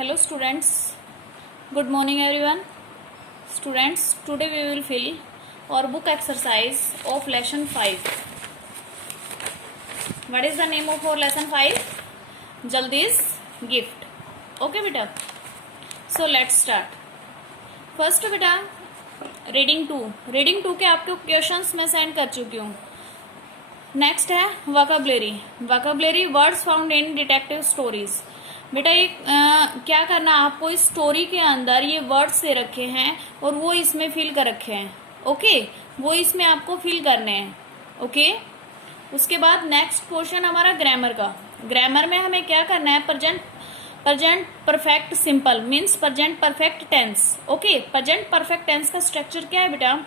Hello students, good morning everyone. Students, today we will fill our book exercise of lesson 5. What is the name of our lesson 5? Jaldi's gift. Okay beta. So let's start. First beta, reading 2 के आपको questions मैं send कर चुकी हूँ. Next है vocabulary words found in detective stories. बेटा ये क्या करना, आपको इस स्टोरी के अंदर ये वर्ड्स दे रखे हैं और वो इसमें फिल कर रखे हैं. ओके, वो इसमें आपको फिल करने हैं. ओके, उसके बाद नेक्स्ट क्वेश्चन हमारा ग्रामर का. ग्रामर में हमें क्या करना है, present perfect simple means present perfect tense. Okay, present perfect tense का स्ट्रक्चर क्या है बेटा,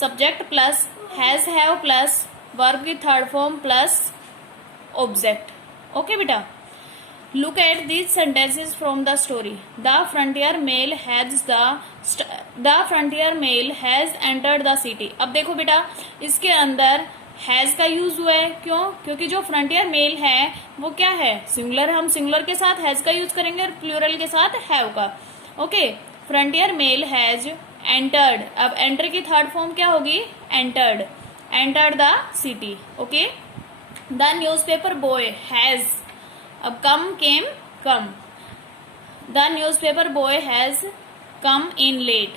subject plus has have plus verb की third form plus object. Okay बेटा, look at these sentences from the story. The frontier male has entered the city. अब देखो बेटा, इसके अंदर हैज का यूज हुआ है. क्यों? क्योंकि जो फ्रंटियर मेल है वो क्या है, सिंगुलर. हम सिंगुलर के साथ हैज का यूज करेंगे और प्लूरल के साथ हैव का. Okay, frontier mail has entered. अब एंटर की थर्ड फॉर्म क्या होगी, entered the city. Okay, the newspaper boy has. अब come. The newspaper boy has come in late.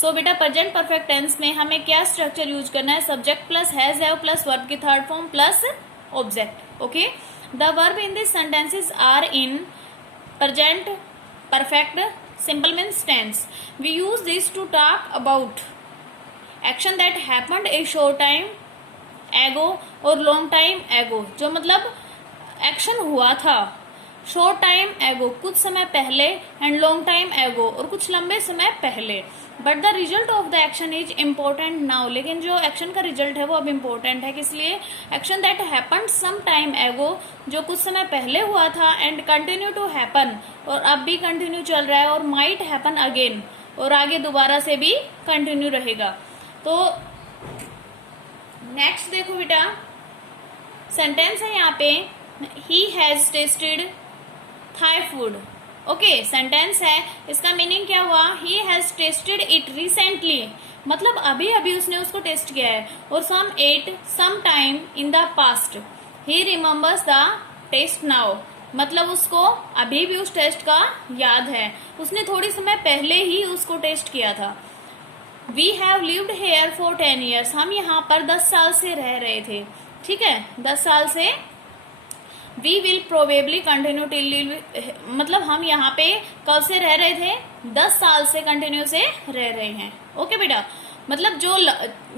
So बेटा प्रेजेंट परफेक्ट टेंस में हमें क्या स्ट्रक्चर यूज करना है, subject plus has have plus verb की third form plus object. Okay, the verb in this sentences are in present perfect simple means tense. We use this to talk about action that happened a short time ago और long time ago. जो मतलब action हुआ था short time एगो कुछ समय पहले and long time ago और कुछ लंबे समय पहले. But the result of the action is important now. लेकिन जो एक्शन का रिजल्ट है वो अब इम्पोर्टेंट है. किस लिए, action that happened some time ago जो कुछ समय पहले हुआ था एंड कंटिन्यू टू हैपन और अब भी कंटिन्यू चल रहा है और माइट हैपन अगेन और आगे दोबारा से भी कंटिन्यू रहेगा. तो नेक्स्ट देखो बेटा, सेंटेंस है यहाँ पे, he has tasted Thai food. Okay, sentence है, इसका मीनिंग क्या हुआ, he has tasted it recently. मतलब अभी अभी उसने उसको टेस्ट किया है. और some ate some time in the past. He remembers the taste now. मतलब उसको अभी भी उस टेस्ट का याद है, उसने थोड़ी समय पहले ही उसको टेस्ट किया था. We have lived here for 10 years. हम यहाँ पर 10 साल से रह रहे थे. ठीक है, 10 साल से. We will probably continue till मतलब हम यहाँ पे कब से रह रहे थे, 10 साल से कंटिन्यू से रह रहे हैं. ओके बेटा, मतलब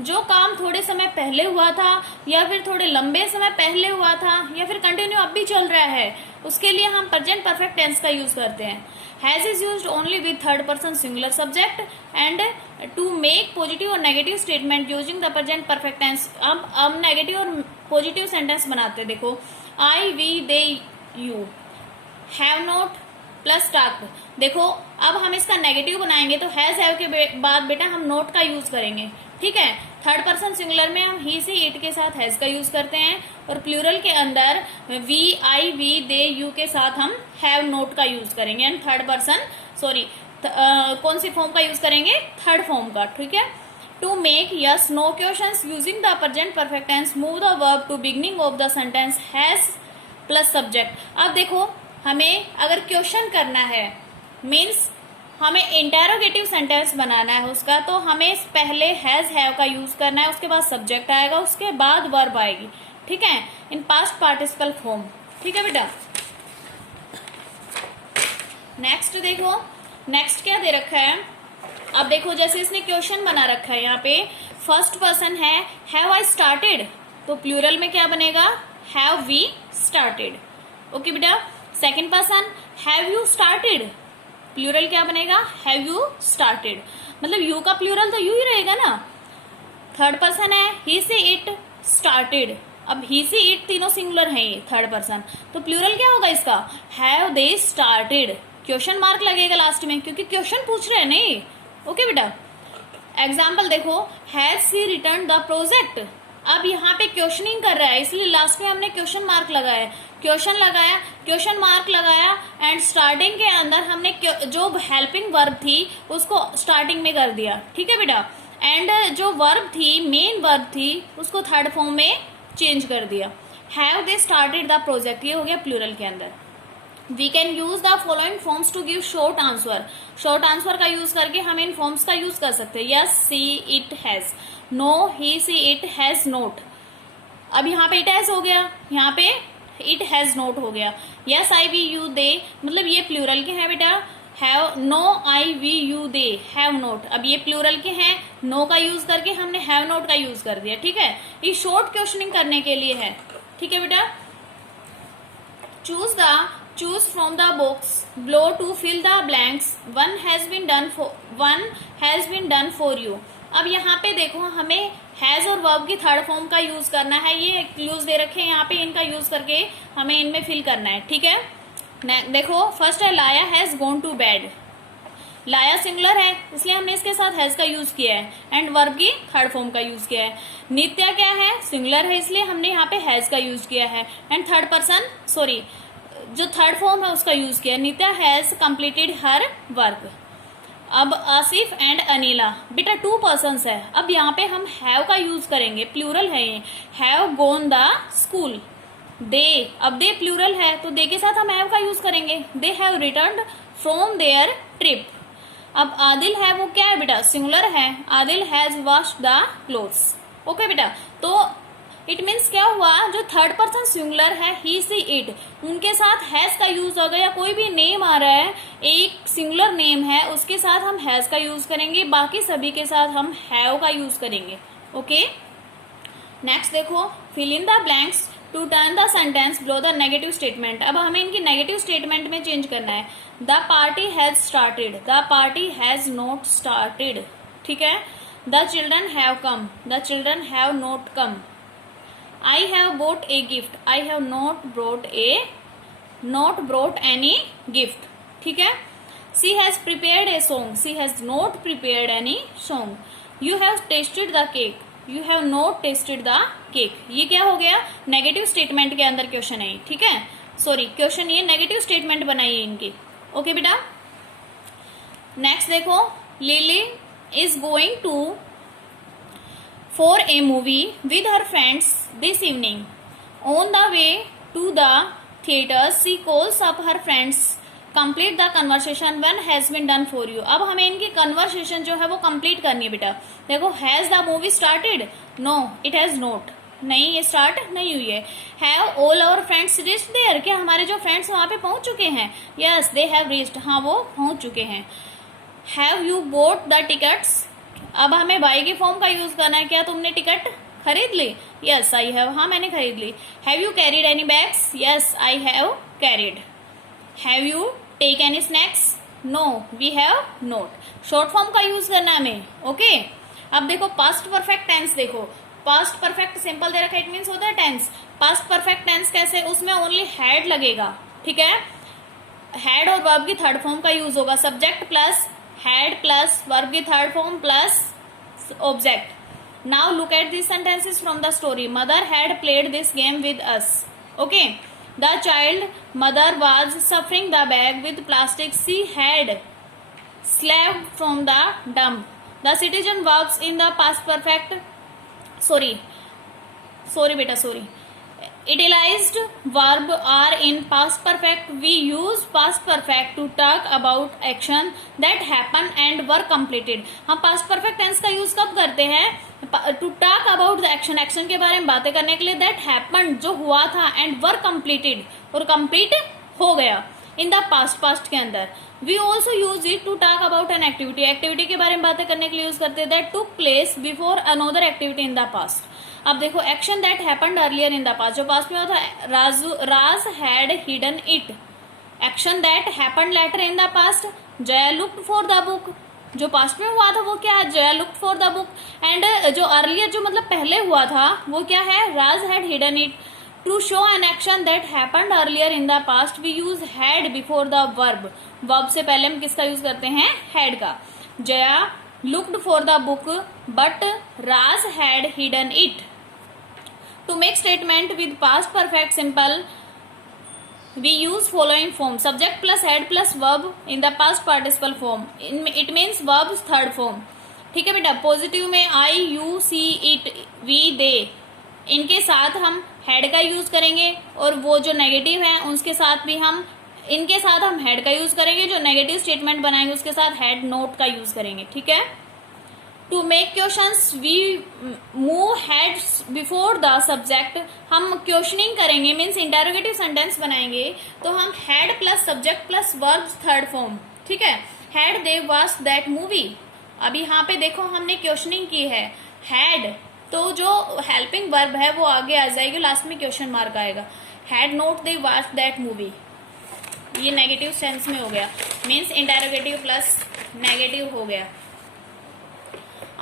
जो काम थोड़े समय पहले हुआ था या फिर थोड़े लंबे समय पहले हुआ था या फिर कंटिन्यू अब भी चल रहा है, उसके लिए हम प्रेजेंट परफेक्ट टेंस का यूज करते हैं. Has is used only with third person singular subject and to make positive और negative statement using the present perfect tense. अब नेगेटिव और पॉजिटिव सेंटेंस बनाते हैं. देखो, I we they you have not plus talk. देखो अब हम इसका नेगेटिव बनाएंगे तो हैज हैव के बाद बेटा हम नोट का यूज करेंगे. ठीक है, थर्ड पर्सन सिंगुलर में हम ही से इट के साथ हैज का यूज करते हैं और प्लूरल के अंदर we I we they you के साथ हम हैव नोट का यूज करेंगे. एंड थर्ड पर्सन कौन सी फॉर्म का यूज करेंगे, थर्ड फॉर्म का. ठीक है, to make yes no questions using the present perfect tense move the verb to beginning of the sentence has plus subject. अब देखो हमें अगर क्वेश्चन करना है मीन्स हमें इंटेरोगेटिव सेंटेंस बनाना है उसका, तो हमें पहले हैज हैव का यूज करना है, उसके बाद सब्जेक्ट आएगा, उसके बाद वर्ब आएगी. ठीक है, इन पास्ट पार्टिसिपल फॉर्म. ठीक है बेटा, नेक्स्ट देखो, नेक्स्ट क्या दे रखा है. अब देखो जैसे इसने क्वेश्चन बना रखा है, यहाँ पे फर्स्ट पर्सन है हैव आई स्टार्टेड, तो प्लूरल में क्या बनेगा, हैव वी स्टार्टेड. ओके बेटा, second person have you started, plural क्या बनेगा, हैव यू स्टार्टेड. मतलब यू का प्लूरल तो यू ही रहेगा ना. थर्ड पर्सन है ही से इट स्टार्टेड. अब ही से इट तीनों सिंगुलर है, ये थर्ड पर्सन, तो प्लूरल क्या होगा इसका, have they started. Question mark लगेगा लास्ट में क्योंकि क्वेश्चन पूछ रहे हैं नहीं. ओके बेटा, एग्जाम्पल देखो, has she return the project. अब यहाँ पे क्वेश्चनिंग कर रहा है, इसलिए लास्ट में हमने क्वेश्चन मार्क लगाया, क्वेश्चन मार्क लगाया एंड स्टार्टिंग के अंदर हमने जो हेल्पिंग वर्ब थी उसको स्टार्टिंग में कर दिया, ठीक है बेटा। एंड जो वर्ब थी, मेन वर्ब थी, उसको थर्ड फॉर्म में चेंज कर दिया। Have they started the project, ये हो गया प्लूरल के अंदर। We can use the following forms to give short answer, short answer का यूज करके हम इन फॉर्म्स का यूज कर सकते हैं। Yes, she, it, has, no, he, she, it, has, not. अब यहाँ पे इट हैज हो गया, यहाँ पे इट हैज नोट हो गया। Yes, I, we, you, they, मतलब ये प्लूरल के हैं बेटा। Have, no, I, we, you, they, have not, अब ये प्लूरल के हैं, नो का यूज करके हमने हैव नोट का यूज कर दिया, ठीक है। ये शॉर्ट क्वेश्चनिंग करने के लिए है, ठीक है बेटा। Choose from the box below to fill the blanks, one has been done for you। अब यहाँ पे देखो हमें हैज और वर्ब की थर्ड फॉर्म का यूज करना है, ये क्लूज दे रखे हैं यहाँ पे, इनका यूज करके हमें इनमें फिल करना है, ठीक है। देखो फर्स्ट है लाया हैज गॉन टू बेड, लाया सिंगुलर है इसलिए हमने इसके साथ हैज का यूज किया है एंड वर्ब की थर्ड फॉर्म का यूज किया है। नित्या क्या है, सिंगुलर है इसलिए हमने यहाँ पे हैज का यूज किया है एंड थर्ड पर्सन, सॉरी जो थर्ड फॉर्म है उसका यूज किया। नित्या हैज कंप्लीटेड हर वर्क। अब आसिफ एंड अनिला, बेटा 2 पर्सन्स है, अब यहाँ पे हम हैव का यूज करेंगे, प्लूरल है ये, हैव गोन द स्कूल। दे, अब दे प्लूरल है तो दे के साथ हम हैव का यूज करेंगे, they have returned from their trip. अब आदिल है, वो क्या है बेटा, सिंगुलर है, Adil has washed the clothes, okay बेटा। तो इट मीन्स क्या हुआ, जो थर्ड पर्सन सिंगुलर है ही, सी, इट, उनके साथ हैज का यूज होगा, या कोई भी नेम आ रहा है, एक सिंगुलर नेम है उसके साथ हम हैज का यूज करेंगे, बाकी सभी के साथ हम हैव का यूज करेंगे, ओके। नेक्स्ट देखो, fill in the blanks to turn the sentence below the negative statement. अब हमें इनकी नेगेटिव स्टेटमेंट में चेंज करना है। The party has started, the party has not started, ठीक है। The children have come, the children have not come. I have bought a gift, I have not brought any gift, ठीक है। She has prepared a song, she has not prepared any song। You have tasted the cake, you have not tasted the cake। ये क्या हो गया, negative statement के अंदर question है, ठीक है, सॉरी क्वेश्चन ये नेगेटिव स्टेटमेंट बनाई है इनकी, ओके बेटा। नेक्स्ट देखो, Lily is going to for a movie with her friends this evening। On the way to the theater she calls up her friends। complete the conversation, one has been done for you। अब हमें इनकी conversation जो है वो complete करनी है बेटा। देखो, has the movie started, no it has not, नहीं ये स्टार्ट नहीं हुई है। Have all our friends reached there, क्या हमारे जो फ्रेंड्स वहां पे पहुंच चुके हैं, यस दे हैव रीच्ड, हाँ वो पहुंच चुके हैं। Have you boat the tickets, अब हमें बाई के फॉर्म का यूज करना है, क्या तुमने टिकट खरीद ली, यस आई हैव, हाँ मैंने खरीद ली। Have you carried any bags, yes I have carried. Have you take any snacks, no we have not. Short form का यूज करना है हमें, ओके। अब देखो पास्ट परफेक्ट टेंस, देखो पास्ट परफेक्ट सिंपल दे रखा है, इट मीन्स होता है टेंस। पास्ट परफेक्ट टेंस कैसे, उसमें ओनली हैड लगेगा, ठीक है। हैड और वर्ब की थर्ड फॉर्म का यूज होगा, subject plus had plus verb की third form plus object. Now look at this sentences from the story. Mother had played this game with us, okay. The child mother was suffering the bag with plastic, she had slapped from the dump. The citizen works in the past perfect, sorry बेटा sorry, Idealized verb are in past perfect। We use past perfect to talk about action that happened and were completed। हम past perfect tense का use कब करते हैं, to talk about the action, action के बारे में बातें करने के लिए, that happened जो हुआ था and were completed और complete हो गया in the past, past के अंदर। We also use it to talk about an activity, activity के बारे में बातें करने के लिए यूज करते हैं, that took place before another activity in the past। अब देखो, action that happened earlier in the past, जो पास्ट में हुआ था, Raj had hidden it. Action that happened later in the past, Jaya looked for the book, जो past में हुआ था वो क्या है, Jaya looked for the book. And जो अर्लियर जो मतलब पहले हुआ था वो क्या है, Raj had hidden it. To show an action that happened earlier in the past we use had before the verb. Verb से पहले हम किसका यूज करते हैं, हैड का। Jaya looked for the book but Raj had hidden it. To make statement with past perfect simple we use following form: subject plus head plus verb in the past participle form. It means verbs third form. ठीक है बेटा. Positive में I, you, she, it, we, they, इनके साथ हम head का use करेंगे, और वो जो नेगेटिव है उसके साथ भी हम इनके साथ हम हेड का यूज करेंगे. जो नेगेटिव स्टेटमेंट बनाएंगे उसके साथ हेड नोट का यूज करेंगे. ठीक है. To make questions we move heads before the subject. हम क्वेश्चनिंग करेंगे मीन्स इंटरोगेटिव सेंटेंस बनाएंगे तो हम had plus subject plus verb third form. ठीक है. Had they watched that movie. अब यहाँ पे देखो हमने क्वेश्चनिंग की है. हैड तो जो हेल्पिंग वर्ब है वो आगे आ जाएगी, लास्ट में क्वेश्चन मार्क आएगा. Had not they watched that movie, ये नेगेटिव सेंस में हो गया, मीन्स इंटरोगेटिव प्लस नेगेटिव हो गया.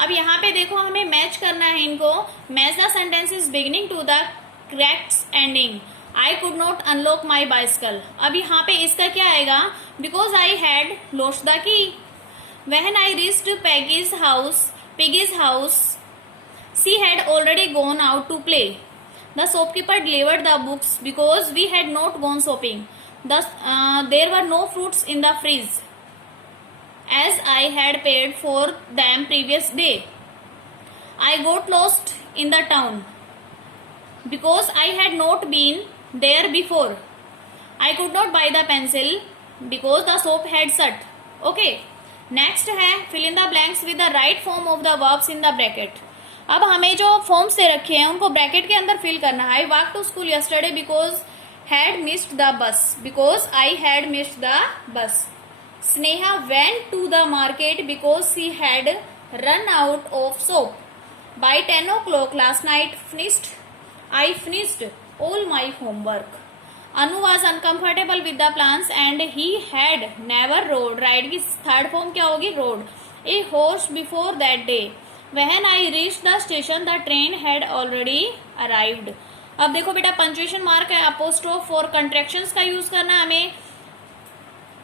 अब यहाँ पे देखो हमें मैच करना है इनको. Match the sentences beginning to the correct ending. I could not unlock my bicycle. अब यहाँ पे इसका क्या आएगा? Because I had lost the key. When I reached Piggy's house she had already gone out to play. The shopkeeper delivered the books because we had not gone shopping. There were no fruits in the fridge as I had paid for them previous day. I got lost in the town because I had not been there before. I could not buy the pencil because the shop had shut. Okay. Next है fill in the blanks with the right form of the verbs in the bracket. अब हमें जो forms they रखे हैं उनको bracket के अंदर fill करना है. I walked to school yesterday because had missed the bus. Because I had missed the bus. Sneha went to the market because she had run out of soap. By 10 o'clock last night I finished all my homework. Anu was uncomfortable with the plants and he had never rode. Ride की third form क्या होगी? Rode a horse before that day. When I reached the station the train had already arrived. अब देखो बेटा punctuation mark है, apostrophe और contractions का use करना हमें.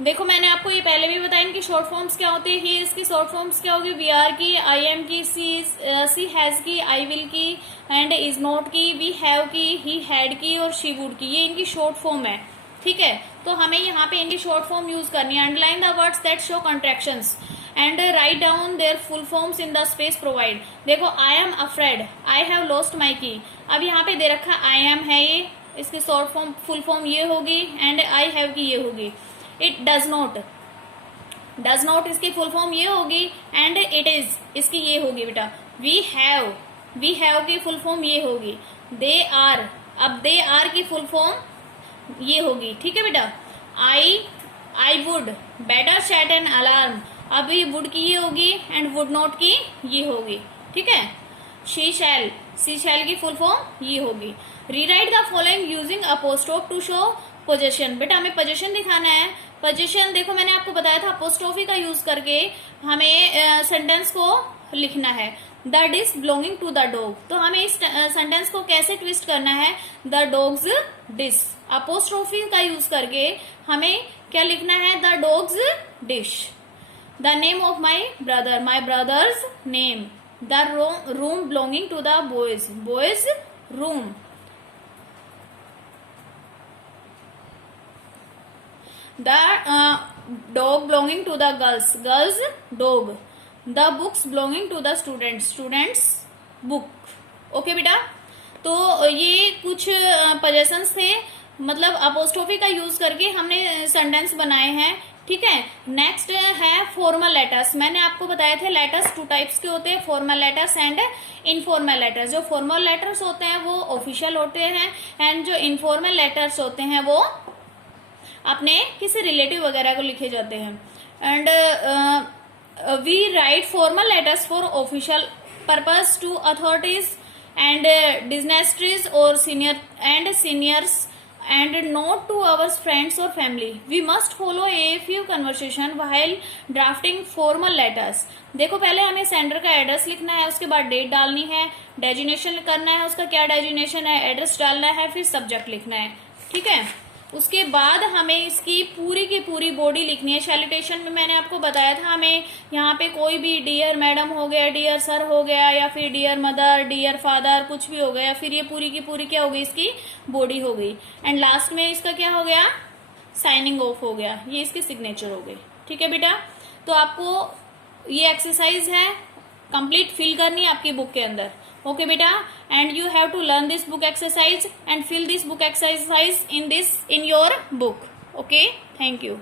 देखो मैंने आपको ये पहले भी बताया इनकी शॉर्ट फॉर्म्स क्या होती है. ही इसकी शॉर्ट फॉर्म्स क्या होगी? वी आर की, आई एम की, सी हैज की, आई विल की एंड इज नॉट की, वी हैव की, ही हैड की और शी वुड की. ये इनकी शॉर्ट फॉर्म है. ठीक है. तो हमें यहाँ पे इनकी शॉर्ट फॉर्म यूज करनी है. Underline the words that show contractions and write down their full forms in the space provide. देखो I am afraid, I have lost my key. अब यहाँ पे दे रखा आई एम है, ये इसकी शॉर्ट फॉर्म फुल फॉर्म ये होगी एंड आई हैव की ये होगी. इट डज नॉट इसकी फुल फॉर्म ये होगी एंड इट इज इसकी ये होगी बेटा. वी हैव की फुल फॉर्म ये होगी. दे आर, अब दे आर की फुल फॉर्म ये होगी. ठीक है बेटा. I would better set an alarm. अब ये वुड की ये होगी एंड वुड नॉट की ये होगी. ठीक है. शी शैल की फुल फॉर्म ये होगी. Rewrite the following using apostrophe to show position. बेटा हमें पोजीशन दिखाना है. पोजीशन देखो मैंने आपको बताया था अपोस्ट्रोफी का यूज करके हमें सेंटेंस को लिखना है. The dish belonging to the dog. तो हमें इस सेंटेंस को कैसे ट्विस्ट करना है? The dog's dish. अपोस्ट्रोफी का यूज करके हमें क्या लिखना है? The dog's dish. The name of my brother's name. The room belonging to the boys' room. The dog belonging to the girls dog. The books belonging to the students book. Okay बेटा. तो ये कुछ possessions थे, मतलब apostrophe का use करके हमने sentence बनाए हैं. ठीक है. नेक्स्ट है फॉर्मल लेटर्स. मैंने आपको बताए थे लेटर्स टू टाइप्स के होते हैं, formal letters and informal letters. जो फॉर्मल लेटर्स होते हैं वो ऑफिशियल होते हैं एंड जो इनफॉर्मल लेटर्स होते हैं वो अपने किसी रिलेटिव वगैरह को लिखे जाते हैं. And we write formal letters for official purpose to authorities and dignitaries और seniors and not to our friends और family. We must follow a few conversation while drafting formal letters. देखो पहले हमें सेंडर का एड्रेस लिखना है, उसके बाद डेट डालनी है, डेजिग्नेशन करना है, उसका क्या डेजिग्नेशन है, एड्रेस डालना है, फिर सब्जेक्ट लिखना है. ठीक है. उसके बाद हमें इसकी पूरी की पूरी बॉडी लिखनी है। सैल्यूटेशन में मैंने आपको बताया था हमें यहाँ पे कोई भी डियर मैडम हो गया, डियर सर हो गया, या फिर डियर मदर, डियर फादर, कुछ भी हो गया, फिर ये पूरी की पूरी क्या हो गई, इसकी बॉडी हो गई। एंड लास्ट में इसका क्या हो गया, साइनिंग ऑफ हो गया, ये इसकी सिग्नेचर हो गई। ठीक है बेटा, तो आपको ये एक्सरसाइज है कंप्लीट फिल करनी है आपकी बुक के अंदर। ओके बेटा, and you have to learn this book exercise and fill this book exercise in your book. Okay, thank you.